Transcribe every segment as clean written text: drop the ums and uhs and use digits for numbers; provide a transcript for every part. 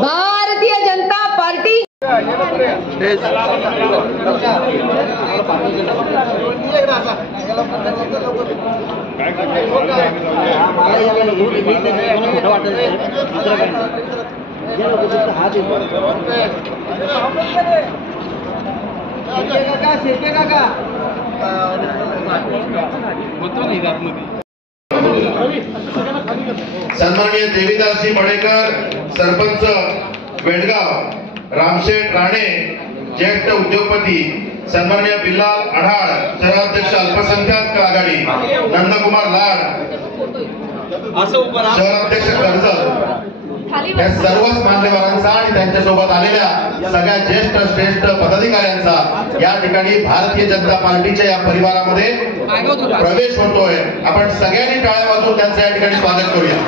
Bharatiya Janata party सन्माननीय देवीदासजी मडेकर, सरपंच वेडगाव, रामशेठ राणे, ज्येष्ठ उद्योगपती सन्माननीय बिल्लाल अढाळ, शहराध्यक्ष अल्पसंख्याक आघाडी नंदकुमार लाड, शहराध्यक्ष कर्जत, या सर्वच मान्यवरांचा आणि त्यांच्यासोबत आलेल्या सगळ्या ज्येष्ठ श्रेष्ठ पदाधिकाऱ्यांचा या ठिकाणी भारतीय जनता पार्टीच्या या परिवारामध्ये प्रवेश होतोय। आपण सगळ्यांनी टाळ्या वाजवून त्यांचं या ठिकाणी स्वागत करूया।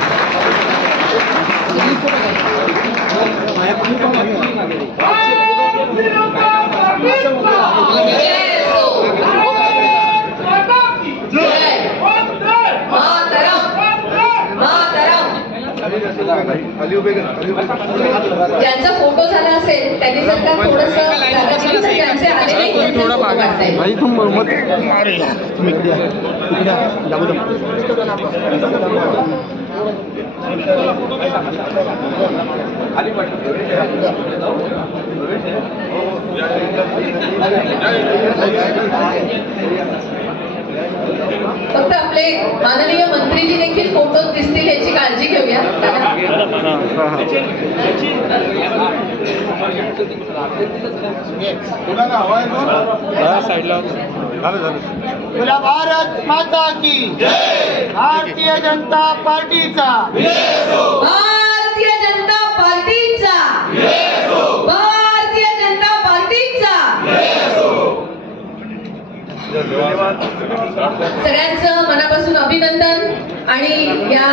ज्यांचा फोटो झाला असेल त्यांनी जर का थोडंसं फक्त आपले माननीय मंत्रीजी देखील फोटो दिसतील याची काळजी घेऊया। बोला भारत माता की जय। भारतीय जनता पार्टीचा, भारतीय जनता पार्टीचा, भारतीय जनता पार्टीचा। सगळ्यांचं मनापासून अभिनंदन आणि या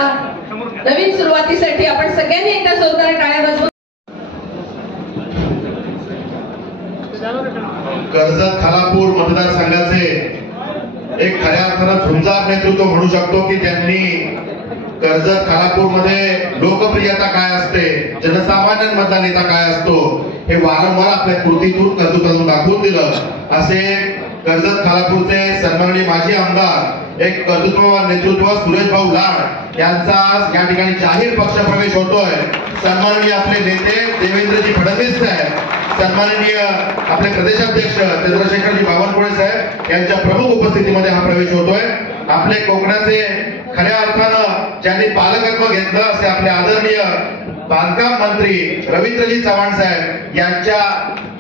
नवीन सुरुवातीसाठी आपण सगळ्यांनी एकदा जोरदार टाळ्या वाजवू। कर्जत खालापूर मतदारसंघाचे एक खऱ्या अर्थानं झुंजार नेतृत्व म्हणू शकतो की त्यांनी कर्जत खालापूर मध्ये लोकप्रियता काय असते, जनसामान्यांमधला नेता काय असतो हे वारंवार आपल्या कृतीतून कर्तृत्वातून दाखवून दिलं। असे कर्जत खालापूरचे सन्माननीय माजी आमदार, एक कर्तृत्ववान नेतृत्व सुरेश भाऊ लाड यांचा या ठिकाणी जाहीर पक्ष प्रवेश होतोय। सन्माननीय आपले नेते देवेंद्रजी फडणवीस साहेब, सन्माननीय आपले प्रदेशाध्यक्ष चंद्रशेखरजी बावनकुळे साहेब यांच्या प्रमुख उपस्थितीमध्ये हा प्रवेश होतोय। आपले कोकणाचे खऱ्या अर्थानं ज्यांनी पालकत्व घेतलं असे आपले आदरणीय बांधकाम मंत्री रवींद्रजी चव्हाण साहेब यांच्या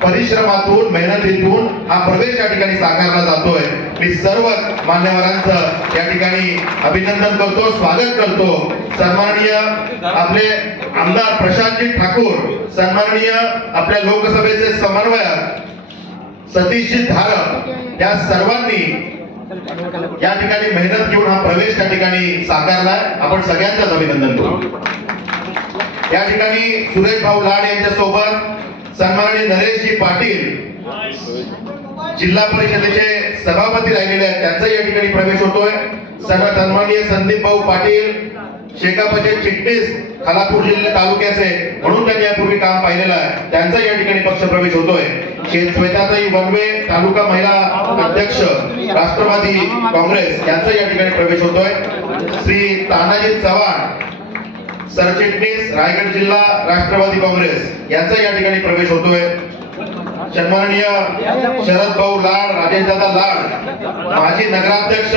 परिश्रमातून मेहनतीतून हा प्रवेश या ठिकाणी साकारला जातोय। मी सर्व मान्यवरांचं या ठिकाणी अभिनंदन करतो, स्वागत करतो। सन्माननीय आपले आमदार प्रशांतजी ठाकूर, सन्माननीय आपल्या लोकसभेचे समन्वयक सतीशजी धारक या सर्वांनी या ठिकाणी मेहनत घेऊन हा प्रवेश त्या ठिकाणी साकारलाय। आपण सगळ्यांचंच अभिनंदन करू। या ठिकाणी सुरेश भाऊ लाड यांच्या सोबत सन्माननीय नरेशजी पाटील जिल्हा परिषदेचे सभापती राहिलेले आहेत, त्यांचा या ठिकाणी प्रवेश होतोय। सन्माननीय संदीप भाऊ पाटील शेकापचे चिटणीस खालापूर जिल्हा तालुक्याचे म्हणून त्यांनी यापूर्वी काम पाहिलेलं आहे, त्यांचा या ठिकाणी पक्ष प्रवेश होतोय। श्वेताताई वनवे तालुका महिला अध्यक्ष राष्ट्रवादी काँग्रेस यांचा या ठिकाणी प्रवेश होतोय। श्री तानाजी चव्हाण सरचिटणीस रायगड जिल्हा राष्ट्रवादी काँग्रेस यांचा या ठिकाणी प्रवेश होतोय। सन्माननीय शरद भाऊ लाड, राजेशदादा लाड माजी नगराध्यक्ष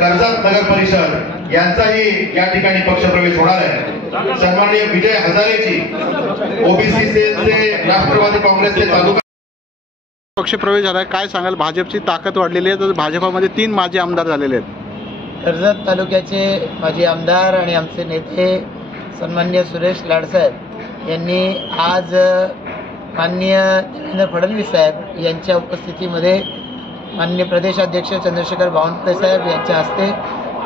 कर्जत नगर परिषद यांचाही या ठिकाणी पक्ष प्रवेश होणार आहे। सन्माननीय विजय हजारेजी ओबीसी सेलचे राष्ट्रवादी काँग्रेसचे तालुका पक्ष प्रवेश झालाय, काय सांगाल? भाजपची ताकद वाढलेली आहे, तर भाजपामध्ये 3 माजी आमदार झालेले आहेत। कर्जत तालुक्याचे माजी आमदार आणि आमचे नेते सन्माननीय सुरेश लाडसाहेब यांनी आज माननीय देवेंद्र फडणवीस साहेब यांच्या उपस्थितीमध्ये माननीय प्रदेशाध्यक्ष चंद्रशेखर बावनकुळे साहेब यांच्या हस्ते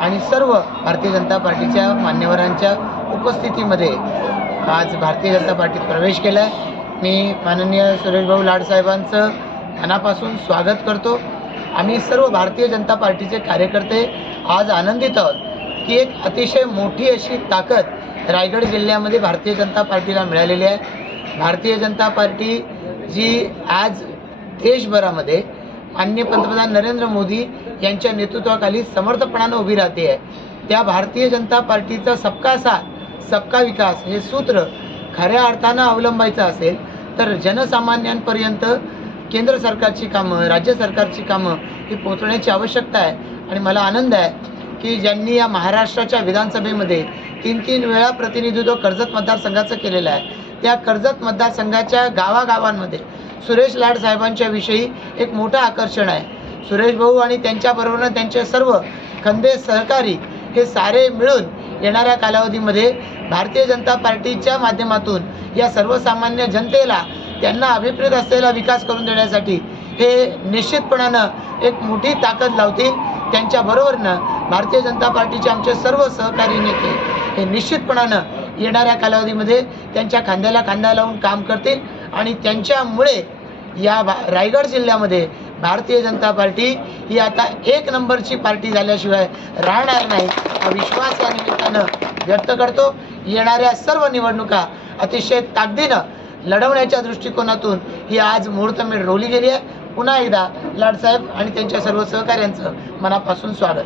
आणि सर्व भारतीय जनता पार्टीच्या मान्यवरांच्या उपस्थितीमध्ये आज भारतीय जनता पार्टीत प्रवेश केला आहे। मी माननीय सुरेश भाऊ लाड साहेबांचं मनापासून स्वागत करतो। आम्ही सर्व भारतीय जनता पार्टीचे कार्यकर्ते आज आनंदित आहोत की एक अतिशय मोठी अशी ताकद रायगड जिल्ह्यामध्ये भारतीय जनता पार्टीला मिळालेली आहे. भारतीय जनता पार्टी जी आज देशभरामध्ये माननीय पंतप्रधान नरेंद्र मोदी यांच्या नेतृत्वाखाली समर्थपणानं उभी राहते आहे. त्या भारतीय जनता पार्टीचा सबका साथ सबका विकास हे सूत्र खऱ्या अर्थानं अवलंबायचं असेल तर जनसामान्यांपर्यंत केंद्र सरकारची कामं, राज्य सरकारची कामं ही पोहोचवण्याची आवश्यकता आहे. आणि मला आनंद आहे की ज्यांनी या महाराष्ट्राच्या विधानसभेमध्ये 3 वेळा प्रतिनिधित्व कर्जत मतदारसंघाचं केलेलं आहे, त्या कर्जत मतदारसंघाच्या गावागावांमध्ये सुरेश लाड साहेबांच्या विषयी एक मोठं आकर्षण आहे. सुरेश भाऊ आणि त्यांच्याबरोबरनं त्यांचे सर्व खंदे सहकारी हे सारे मिळून येणाऱ्या कालावधीमध्ये भारतीय जनता पार्टीच्या माध्यमातून या सर्वसामान्य जनतेला त्यांना अभिप्रेत असलेला विकास करून देण्यासाठी हे निश्चितपणानं एक मोठी ताकद लावतील. त्यांच्याबरोबरनं भारतीय जनता पार्टीचे आमचे सर्व सहकारी नेते हे निश्चितपणानं येणाऱ्या कालावधीमध्ये त्यांच्या खांद्याला खांदा लावून काम करतील आणि त्यांच्यामुळे या रायगड जिल्ह्यामध्ये भारतीय जनता पार्टी ही आता 1 नंबरची पार्टी झाल्याशिवाय राहणार नाही हा विश्वास या निमित्तानं व्यक्त करतो. येणाऱ्या सर्व निवडणुका अतिशय ताकदीनं लढवण्याच्या दृष्टिकोनातून ही आज मुहूर्तमेढ रोवली गेली आहे. पुन्हा एकदा लाडसाहेब आणि त्यांच्या सर्व सहकाऱ्यांचं मनापासून स्वागत.